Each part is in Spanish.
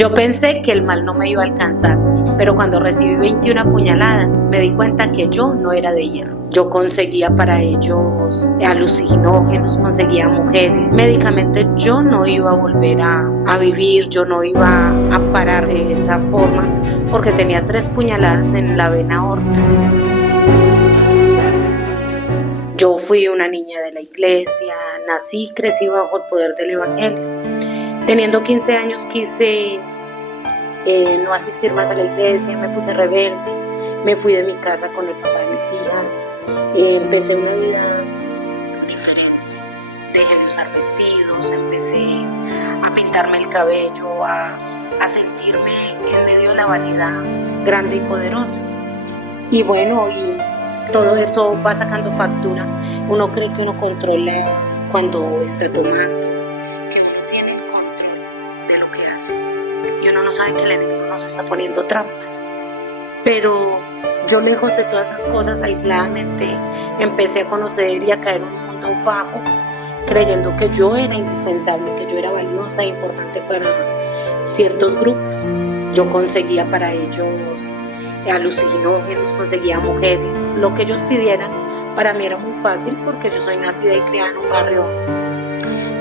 Yo pensé que el mal no me iba a alcanzar, pero cuando recibí 21 puñaladas me di cuenta que yo no era de hierro. Yo conseguía para ellos alucinógenos, conseguía mujeres, medicamentos. Yo no iba a volver a vivir, yo no iba a parar de esa forma porque tenía 3 puñaladas en la vena aorta. Yo fui una niña de la iglesia, nací y crecí bajo el poder del evangelio. Teniendo 15 años quise no asistir más a la iglesia, me puse rebelde, me fui de mi casa con el papá de mis hijas, empecé una vida diferente, dejé de usar vestidos, empecé a pintarme el cabello, a sentirme en medio de la vanidad grande y poderosa. Y bueno, y todo eso va sacando factura. Uno cree que uno controla cuando está tomando, que uno tiene el control de lo que hace. Y uno no sabe que el enemigo nos está poniendo trampas. Pero yo, lejos de todas esas cosas, aisladamente empecé a conocer y a caer en un mundo bajo, creyendo que yo era indispensable, que yo era valiosa e importante para ciertos grupos. Yo conseguía para ellos alucinógenos, conseguía mujeres, lo que ellos pidieran. Para mí era muy fácil porque yo soy nacida y criada en un barrio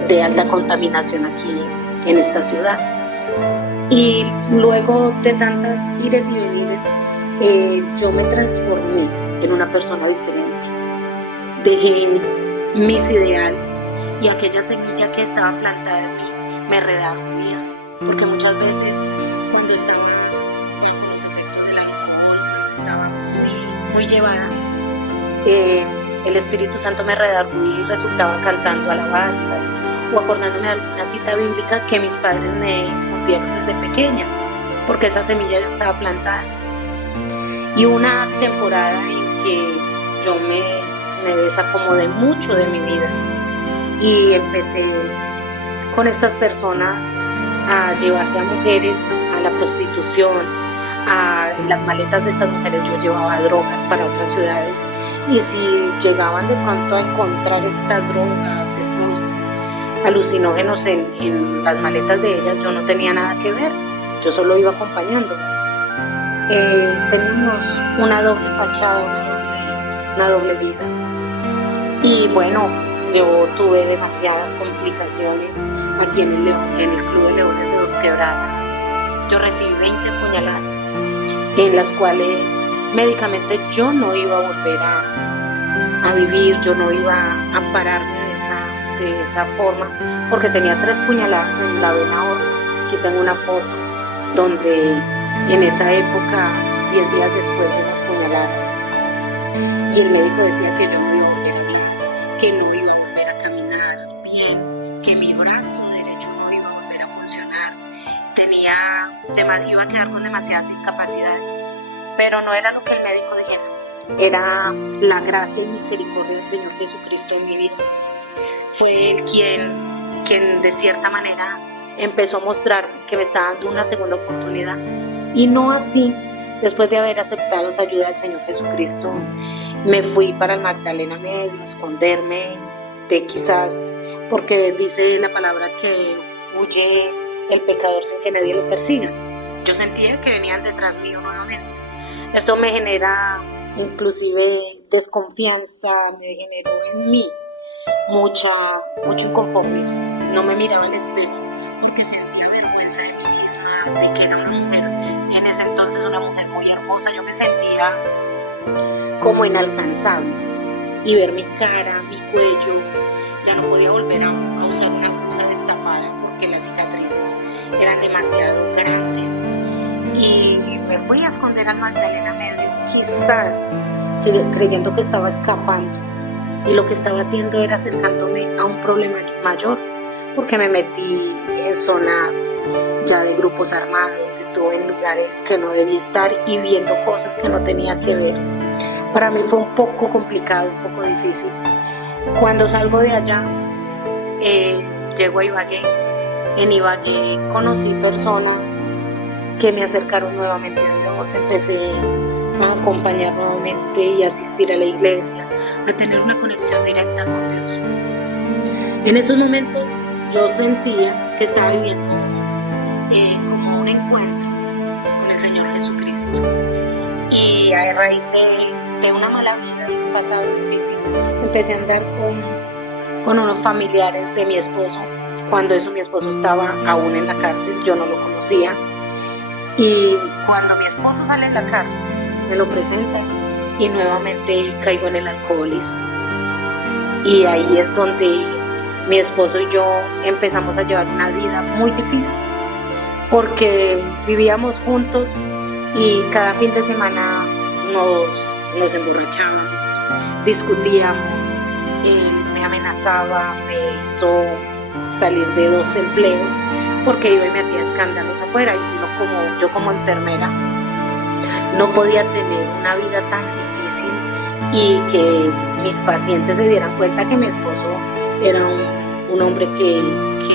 de alta contaminación aquí en esta ciudad. Y luego de tantas ires y venires, yo me transformé en una persona diferente. Dejé mis ideales y aquella semilla que estaba plantada en mí me redargüía, porque muchas veces cuando estaba bajo los efectos del alcohol, cuando estaba muy llevada, el Espíritu Santo me redargüía y resultaba cantando alabanzas o acordándome de alguna cita bíblica que mis padres me infundieron desde pequeña, porque esa semilla ya estaba plantada. Y una temporada en que yo me desacomodé mucho de mi vida y empecé con estas personas a llevar ya mujeres a la prostitución. A las maletas de estas mujeres yo llevaba drogas para otras ciudades, y si llegaban de pronto a encontrar estas drogas, estos alucinógenos en las maletas de ellas, yo no tenía nada que ver, yo solo iba acompañándolas. Teníamos una doble fachada, una doble vida. Y bueno, yo tuve demasiadas complicaciones aquí en el Club de Leones de Dos Quebradas. Yo recibí 20 puñaladas, en las cuales médicamente yo no iba a volver a vivir, yo no iba a pararme de esa forma, porque tenía 3 puñaladas en la vena aorta. Aquí tengo una foto donde en esa época, 10 días después de las puñaladas, y el médico decía que yo no iba a volver a hablar, que no iba a volver a caminar bien, que mi brazo derecho no iba a volver a funcionar, iba a quedar con demasiadas discapacidades. Pero no era lo que el médico dijera, era la gracia y misericordia del Señor Jesucristo en mi vida. Fue Él quien de cierta manera empezó a mostrarme que me estaba dando una segunda oportunidad. Y no así, después de haber aceptado esa ayuda del Señor Jesucristo, me fui para el Magdalena Medio a esconderme de quizás, porque dice la palabra que huye el pecador sin que nadie lo persiga. Yo sentía que venían detrás mío nuevamente. Esto me genera inclusive desconfianza, me generó en mí mucho inconformismo. No me miraba al espejo porque sentía vergüenza de mí misma, de que era una mujer, en ese entonces una mujer muy hermosa. Yo me sentía como inalcanzable, y ver mi cara, mi cuello, ya no podía volver a usar una blusa destapada porque las cicatrices eran demasiado grandes. Y me fui a esconder al Magdalena Medio, quizás creyendo que estaba escapando, y lo que estaba haciendo era acercándome a un problema mayor, porque me metí en zonas ya de grupos armados, estuve en lugares que no debía estar y viendo cosas que no tenía que ver. Para mí fue un poco complicado, un poco difícil. Cuando salgo de allá, llego a Ibagué. En Ibagué conocí personas que me acercaron nuevamente a Dios, empecé a acompañar nuevamente y asistir a la iglesia, a tener una conexión directa con Dios. En esos momentos yo sentía que estaba viviendo como un encuentro con el Señor Jesucristo. Y a raíz de una mala vida, de un pasado difícil, empecé a andar con unos familiares de mi esposo. Cuando eso mi esposo estaba aún en la cárcel, yo no lo conocía. Y cuando mi esposo sale de la cárcel, me lo presenta y nuevamente caigo en el alcoholismo. Y ahí es donde mi esposo y yo empezamos a llevar una vida muy difícil, porque vivíamos juntos y cada fin de semana nos emborrachábamos, discutíamos, él me amenazaba, me hizo salir de 2 empleos porque iba y me hacía escándalos afuera, y yo como enfermera no podía tener una vida tan difícil y que mis pacientes se dieran cuenta que mi esposo era un hombre que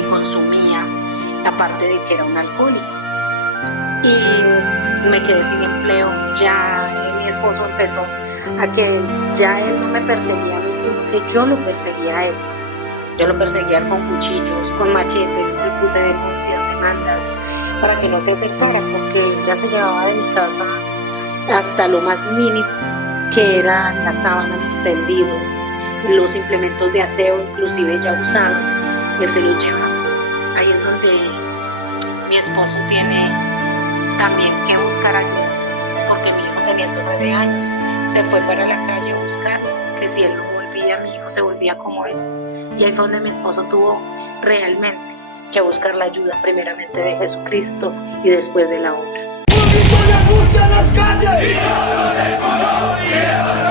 consumía, aparte de que era un alcohólico. Y me quedé sin empleo. Ya mi esposo empezó a que ya él no me perseguía a mí, sino que yo lo perseguía a él. Yo lo perseguía con cuchillos, con machetes, le puse denuncias, demandas, para que no se acercara, porque ya se llevaba de mi casa hasta lo más mínimo, que eran las sábanas, los tendidos, los implementos de aseo, inclusive ya usados, él se los lleva. Ahí es donde mi esposo tiene también que buscar ayuda, porque mi hijo, teniendo 9 años, se fue para la calle a buscar, que si él no volvía, mi hijo se volvía como él. Y ahí fue donde mi esposo tuvo realmente que buscar la ayuda, primeramente de Jesucristo y después de la obra. ¡Un grito de angustia en las calles! ¡Y no nos escuchó!